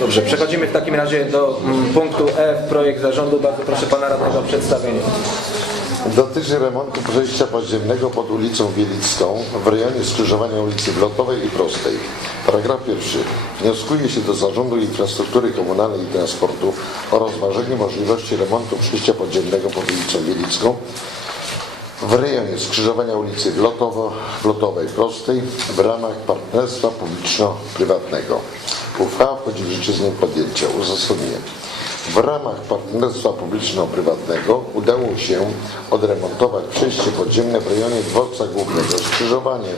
Dobrze, przechodzimy w takim razie do mm, punktu F, projekt zarządu. Bardzo proszę pana radnego o przedstawienie. Dotyczy remontu przejścia podziemnego pod ulicą Wielicką w rejonie skrzyżowania ulicy Wlotowej i Prostej. Paragraf pierwszy. Wnioskuje się do Zarządu Infrastruktury Komunalnej i Transportu o rozważenie możliwości remontu przejścia podziemnego pod ulicą Wielicką w rejonie skrzyżowania ulicy Wlotowo, Wlotowej Prostej w ramach partnerstwa publiczno-prywatnego. Uchwała wchodzi w życie z dniem podjęcia. Uzasadnienie. W ramach partnerstwa publiczno-prywatnego udało się odremontować przejście podziemne w rejonie dworca głównego, skrzyżowanie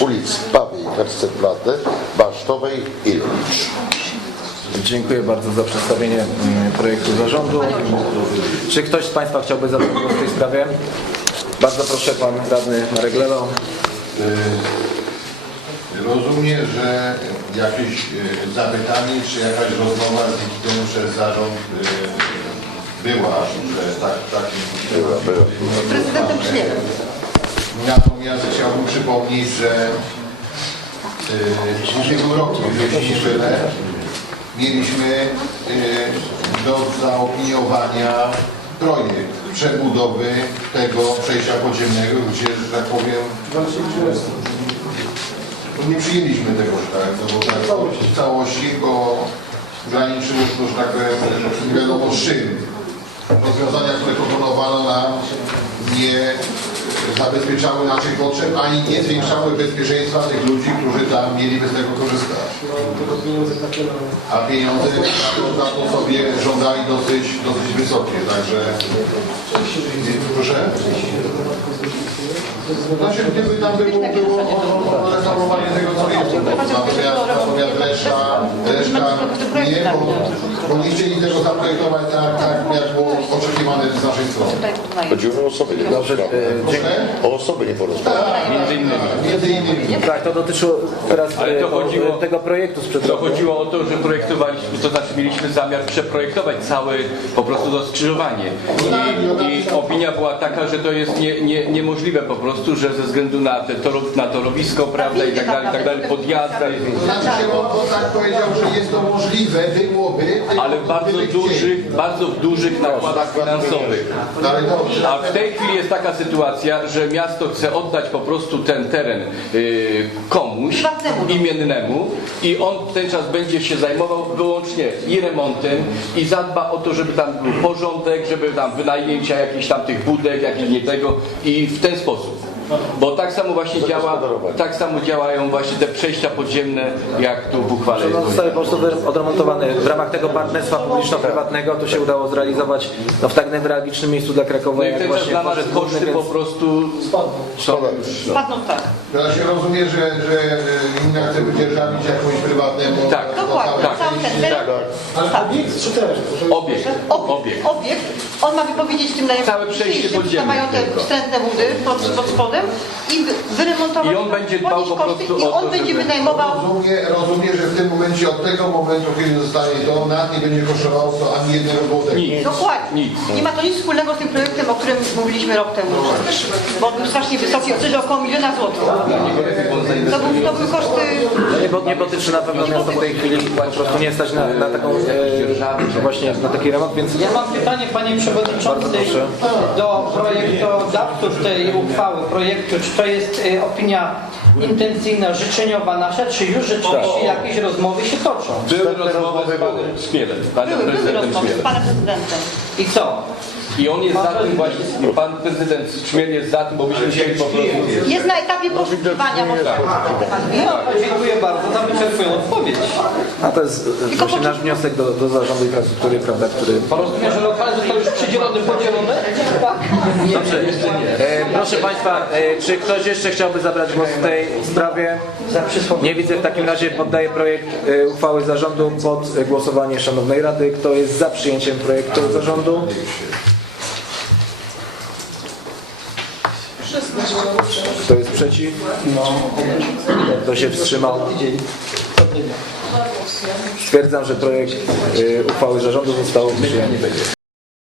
ulic Pawej, Westerplatte, Basztowej i Lucz. Dziękuję bardzo za przedstawienie mm, projektu zarządu. Czy ktoś z Państwa chciałby zabrać głos w tej sprawie? Bardzo proszę, pan radny Marek Lelo. Rozumiem, że jakieś e, zapytanie czy jakaś rozmowa z tym przez zarząd e, była, że tak, tak była. Z prezydentem Sznielem. Natomiast chciałbym przypomnieć, że e, w ubiegłym roku, jeśli nie mylę, mieliśmy do zaopiniowania projekt przebudowy tego przejścia podziemnego, gdzie, że tak powiem, nie przyjęliśmy tego, tak, no bo tak w całości, bo graniczyło to, że tak powiem, wiadomo czym. Rozwiązania, które proponowano nam nie zabezpieczały naszych potrzeb, ani nie zwiększały bezpieczeństwa tych ludzi, którzy tam mieliby z tego korzystać. A pieniądze za to sobie żądali dosyć, dosyć wysokie, także... Proszę? Znaczy, gdyby tam było, było o, o restaurowanie tego, co jest, natomiast, natomiast reszta, reszta nie, bo, bo nie chcieli tego zaprojektować tak, tak jak było oczekiwane z naszej strony. Chodziło o osoby Dobrze, niepełnosprawne. e. O osoby niepełnosprawne. Między innymi. Między innymi. Tak, to dotyczyło teraz Ale to e, o, chodziło- e, tego projektu sprzed To chodziło o to, że projektowaliśmy, to znaczy mieliśmy zamiar przeprojektować całe po prostu to skrzyżowanie. I, i opinia była taka, że to jest nie, nie, niemożliwe po prostu, że ze względu na, te na torowisko, prawda i tak dalej, i tak dalej, podjazdy, Znaczy się, tak powiedział, że jest to możliwe, byłoby, ale w bardzo dużych, bardzo w dużych nakładach finansowych. No. A w tej chwili jest taka sytuacja, że miasto chce oddać po prostu ten teren y, komuś imiennemu i on w ten czas będzie się zajmował wyłącznie i remontem i zadba o to, żeby tam był porządek, żeby tam wynajęcia jakichś tam tych budek, jakichś nie tego i w ten sposób. Bo tak samo właśnie działa, tak samo działają właśnie te przejścia podziemne, jak tu w uchwale jest. zostały po prostu odremontowane w ramach tego partnerstwa publiczno-prywatnego. To się udało zrealizować no, w tak newralgicznym miejscu dla Krakowa, No i jak właśnie dla nas Główny, koszty po więc prostu są Spadną tak. Teraz się rozumie, że, że e, gmina chce wydzierżawić jakąś prywatnemu. Tak, Dokładnie, cały ten części, teren. tak. obiekt. Obiekt, Obiekt. obiekt. On ma wypowiedzieć tym najemcom, Całe przejście podziemne mają te wstrętne budy pod, pod spodem i wy- wyremontować, I on będzie dbał po koszty prostu i o on to, będzie żeby- wynajmował Rozumie, rozumie, że w tym momencie od tego momentu, kiedy zostanie to, nad nie będzie kosztowało to ani jednego złotego. Nic. Dokładnie. Nic. Nie ma to nic wspólnego z tym projektem, o którym mówiliśmy rok temu. Bo on był strasznie wysoki, coś około miliona złotych. To, był, to były koszty nie, bo- nie dotyczy na pewno miasta w tej chwili po prostu nie stać na, na taką e, właśnie na taki remont, więc Ja mam pytanie Panie Przewodniczący do projektodawców tej uchwały, projektu. Czy to jest y, opinia intencyjna, życzeniowa nasza, czy już rzeczywiście jakieś rozmowy się toczą? Były rozmowy z panem panem były, były prezydentem rozmowy z panem prezydentem. I co? I on jest za tym właśnie, pan prezydent Śmiel jest za tym, bo byśmy chcieli po prostu... Jest na etapie poszukiwania. może tak No, dziękuję bardzo za wyczerpującą odpowiedź. a to jest właśnie nasz wniosek do, do Zarządu Infrastruktury, prawda, który Rozumiem, że lokal został już przydzielony, podzielony? Tak. Dobrze, e, proszę Państwa, e, czy ktoś jeszcze chciałby zabrać głos w tej sprawie? Nie widzę, w takim razie poddaję projekt e, uchwały zarządu pod głosowanie Szanownej Rady. Kto jest za przyjęciem projektu zarządu? Kto jest przeciw? Kto się wstrzymał? Stwierdzam, że projekt e, uchwały zarządu został przyjęty.